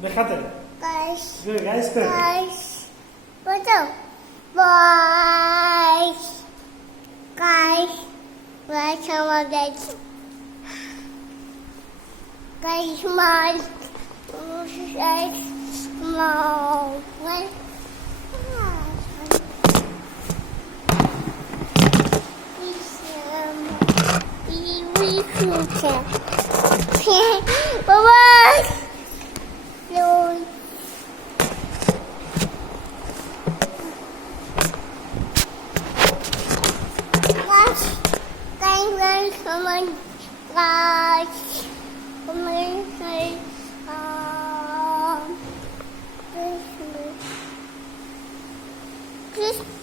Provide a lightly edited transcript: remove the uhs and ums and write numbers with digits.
Déjate. Guys. Good, guys, good. Guys. Betul. Boys. Guys. Guys sama guys. Guys small. Guys small. Guys. Bye-bye. Lord. Guys, guys, come on, guys, come on, guys, Christmas.